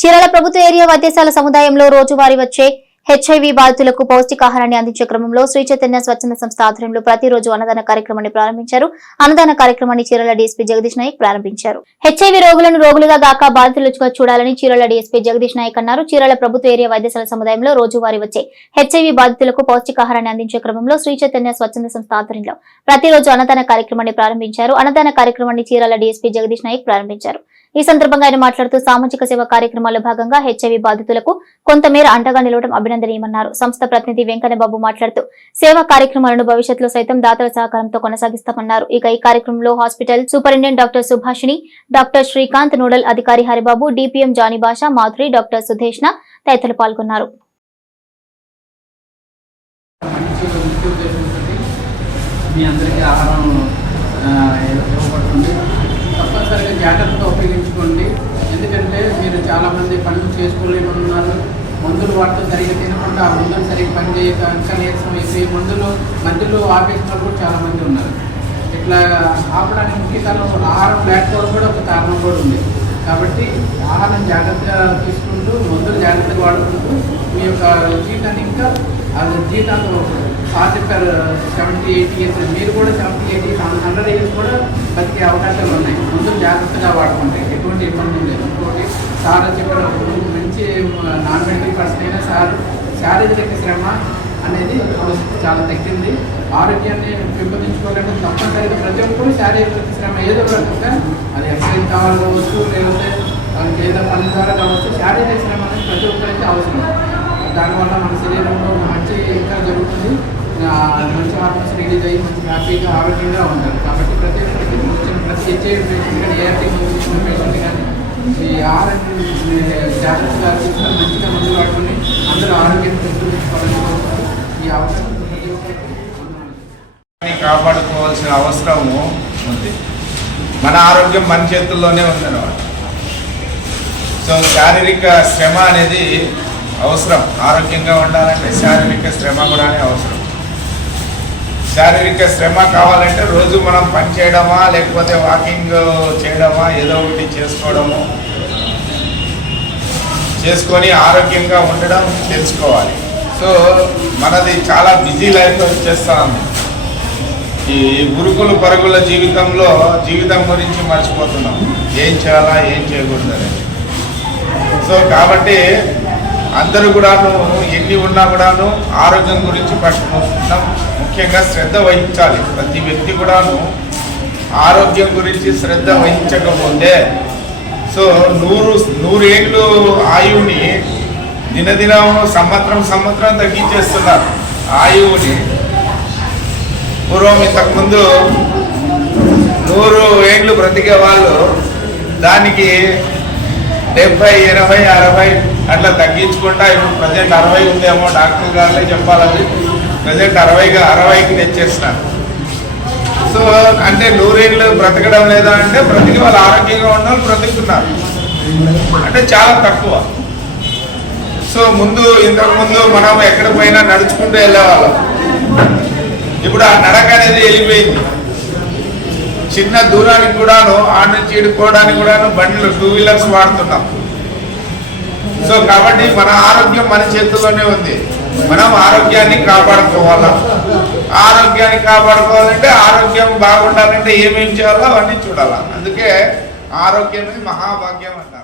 చీరాల ప్రభుత్వ ఏరియా వైద్యశాల సముదాయంలో రోజువారీ వచ్చే హెచ్ఐవి బాధితులకు పౌష్టికాహారాన్ని అందించే క్రమంలో శ్రీ చైతన్య స్వచ్ఛంద సంస్థ ఆధ్వర్యంలో ప్రతిరోజు అన్నదాన కార్యక్రమాన్ని ప్రారంభించారు. అన్నదాన కార్యక్రమాన్ని చీరాల డీఎస్పీ జగదీష్ నాయక్ ప్రారంభించారు. హెచ్ఐవి రోగులను రోగులుగా గాక బాధితులుగా చూడాలని చీరాల డీఎస్పీ జగదీష్ నాయక్ అన్నారు. చీరాల ప్రభుత్వ ఏరియా వైద్యశాల సముదాయంలో రోజువారీ వచ్చే హెచ్ఐవి బాధితులకు పౌష్టికాహారాన్ని అందించే క్రమంలో శ్రీ చైతన్య స్వచ్ఛంద సంస్థ ఆధ్వర్యంలో ప్రతిరోజు అన్నదాన కార్యక్రమాన్ని ప్రారంభించారు. అన్నదాన కార్యక్రమాన్ని చీరాల డీఎస్పీ జగదీష్ నాయక్ ప్రారంభించారు. ఈ సందర్భంగా ఆయన మాట్లాడుతూ సామాజిక సేవ కార్యక్రమాల్లో భాగంగా హెచ్ఐవి బాధితులకు కొంతమేర అండగా నిలవడం అభినందనీయమన్నారు. సంస్థ ప్రతినిధి వెంకన్నబాబు మాట్లాడుతూ సేవా కార్యక్రమాలను భవిష్యత్తులో సైతం దాతల సహకారంతో కొనసాగిస్తామన్నారు. ఇక ఈ కార్యక్రమంలో hospital superintendent doctor Subhashini, doctor Srikanth, nodal అధికారి హరిబాబు, డిపిఎం జానీ భాష, మాధురి, డాక్టర్ సుధేష్ణ తదితరులు పాల్గొన్నారు. తప్పనిసరిగా జాగ్రత్తగా ఉపయోగించుకోండి. ఎందుకంటే మీరు చాలామంది పనులు చేసుకోలేమన్నారు. మందులు వాటితో సరిగ్గా తినకుండా ఆ మందులు సరిగ్గా పనిచేయక ఇంకా నీరసం అయిపోయి మందులు ఆపేసిన కూడా చాలామంది ఉన్నారు. ఇట్లా ఆపడానికి ముఖ్య కారణం ఆహారం లేకపోవడం కూడా ఒక కారణం కూడా ఉంది. కాబట్టి ఆహారం జాగ్రత్తగా తీసుకుంటూ మందులు జాగ్రత్తగా వాడుకుంటూ మీ యొక్క జీవితాన్ని ఇంకా జీవితాంతం చెప్పారు 70-80 ఇయర్స్, మీరు కూడా 70-80 100 ఇయర్స్ కూడా బతికే అవకాశాలు ఉన్నాయి. ముందు జాగ్రత్తగా వాడుకుంటే ఎటువంటి ఇబ్బంది లేదు. ఇంకోటి సార్ చెప్పిన మంచి నాన్ మెడికల్ పర్సన్ అయినా శారీరక శ్రమ అనేది చాలా తగ్గింది. ఆరోగ్యాన్ని పెంపొందించుకోవాలంటే తప్పనిసరిగా ప్రతి ఒక్కరు శారీరక శ్రమ ఏదో రకంగా అది ఎక్సర్సైజ్ కావాలి కావచ్చు, లేకపోతే ఏదో పని ద్వారా కావచ్చు, శారీరక శ్రమ అనేది ప్రతి ఒక్కరికి అవసరం. దానివల్ల మన శరీరంలో మంచి ఇంకా జరుగుతుంది. మంచి హార్మోన్స్ రిలీజ్ అయ్యి మంచి హ్యాపీగా ఆరోగ్యంగా ఉంటారు. కాబట్టి ప్రతి ఒక్కరికి ప్రతి హెచ్ఐవి పేషెంట్ కానీ ఏఆర్టీ పేషెంట్ కానీ ఈ ఆరోగ్యం జాగ్రత్తగా తీసుకొని మంచిగా ముందు వాడుకొని అందరూ ఆరోగ్యాన్ని పెంపొందించుకోవాలని ఈ అవసరం ప్రతి ఒక్కరికి కాపాడుకోవాల్సిన అవసరము ఉంది. మన ఆరోగ్యం మన చేతుల్లోనే ఉందన్నమాట. సో శారీరక శ్రమ అనేది అవసరం. ఆరోగ్యంగా ఉండాలంటే శారీరక శ్రమ కూడా అవసరం. శారీరక శ్రమ కావాలంటే రోజు మనం పని చేయడమా, లేకపోతే వాకింగ్ చేయడమా, ఏదో ఒకటి చేసుకొని ఆరోగ్యంగా ఉండడం తెలుసుకోవాలి. సో మనది చాలా బిజీ లైఫ్ వచ్చేస్తాం. ఈ ఉరుకులు పరుగుల జీవితం గురించి మర్చిపోతున్నాం. ఏం చేయాలా, ఏం చేయకూడదు అనేది. సో కాబట్టి అందరూ కూడాను ఎన్ని ఉన్నా కూడాను ఆరోగ్యం గురించి పట్టుకుంటున్నాం. ముఖ్యంగా శ్రద్ధ వహించాలి. ప్రతి వ్యక్తి కూడాను ఆరోగ్యం గురించి శ్రద్ధ వహించకపోతే సో 100 ఏళ్ళు ఆయువుని దినదినం సంవత్సరం తగ్గించేస్తున్నారు ఆయువుని. పూర్వం ఇంతకుముందు 100 ఏళ్ళు బ్రతికే వాళ్ళు దానికి 70, 80, 60 అట్లా తగ్గించుకుంటా ఇప్పుడు ప్రజెంట్ 60 ఉందేమో. డాక్టర్ గారులే చెప్పాలని ప్రజెంట్ 60కి తెచ్చేస్తున్నారు. సో అంటే 100 ఏళ్ళు బ్రతకడం లేదా అంటే బ్రతికి వాళ్ళు ఆరోగ్యంగా ఉండాలి, బ్రతుకుతున్నారు అంటే చాలా తక్కువ. సో ఇంతకుముందు మనం ఎక్కడ పోయినా నడుచుకుంటూ వెళ్ళేవాళ్ళం. ఇప్పుడు ఆ నడక అనేది వెళ్ళిపోయింది. చిన్న దూరానికి కూడాను ఆడ నుంచి ఇడుకోవడానికి కూడాను బండ్లు 2 వీలర్స్ వాడుతున్నాం. సో కాబట్టి మన ఆరోగ్యం మన చేతుల్లోనే ఉంది. మనం ఆరోగ్యాన్ని కాపాడుకోవాలా. ఆరోగ్యాన్ని కాపాడుకోవాలంటే ఆరోగ్యం బాగుండాలంటే ఏమేమి చేయాలో అవన్నీ చూడాలా. అందుకే ఆరోగ్యమే మహాభాగ్యం అంట.